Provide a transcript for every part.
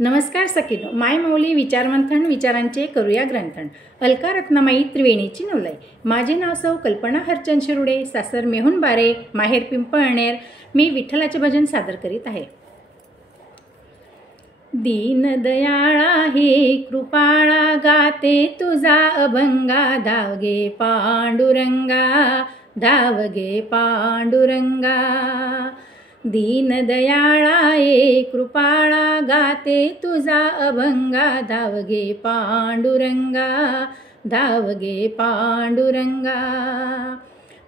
नमस्कार सखीनो, माय माऊली विचारमंथन विचारांचे करूया ग्रंथन. अलका रत्नामाई त्रिवेणीची नवलाई. माझे नाव सौ कल्पना हरचंद शिरुडे, सासर मेहुण बारे, माहेर पिंपळनेर. मी विठ्ठलाचे भजन सादर करीत आहे. दीनदयाळा हे कृपाळा, गाते तुझा अभंगा. धावगे पांडुरंगा, धावगे पांडुरंगा. दीनदयाळा हे कृपाळा, गाते तुझा अभंगा. धावगे पांडुरंगा, धावगे पांडुरंगा.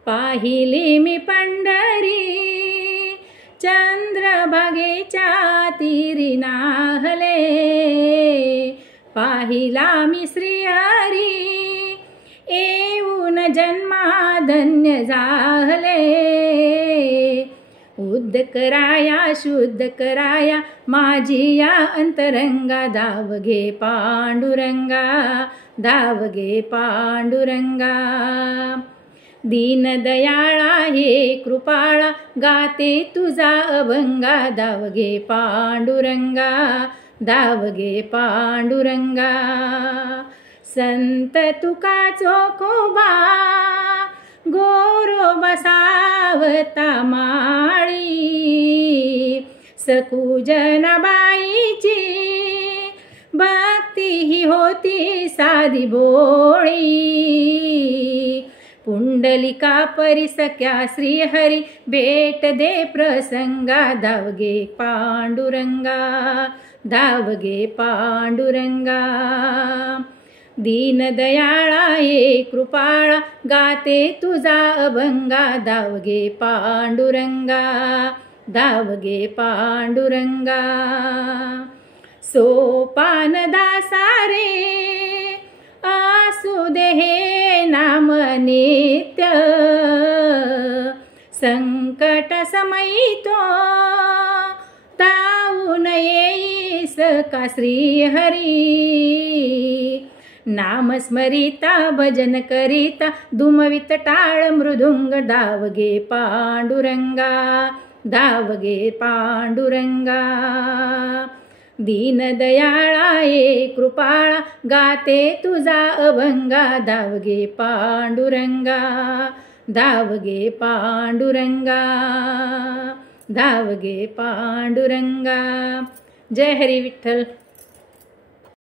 पाहिले मी पंढरी चंद्रभागेच्या तीरी नाहले. पाहिला मी श्रीहरी येऊन जन्मा धन्य झाले. उद्ध कराया शुद्ध कराया माझी या अंतरंगा. धावगे पांडुरंगा, धावगे पांडुरंगा. दीनदयाळा हे कृपाळा, गाते तुझा अभंगा. धावगे पांडुरंगा, धावगे पांडुरंगा. संत तुका चोखोबा गोरोबा सावता माळी. सकुजनाबाईची भक्ती ही होती साधी भोळी. पुंडलिका परिसख्या श्रीहरी भेट दे प्रसंगा. धावगे पांडुरंगा, धावगे पांडुरंगा. दीनदयाळा हे कृपाळा, गाते तुझा अभंगा. धावगे पांडुरंगा, धावगे पांडुरंगा. सोपान दासारे असू दे हे नाम नित्य. संकट समयी तो ताऊन येईस का श्रीहरी. नाम स्मरिता भजन करिता दुमवित टाळ मृदुंग. धावगे पांडुरंगा, धावगे पांडुरंगा. दीनदयाळा हे कृपाळा, गाते तुझा अभंगा. धावगे पांडुरंगा, धावगे पांडुरंगा. धावगे पांडुरंगा. जय हरी विठ्ठल.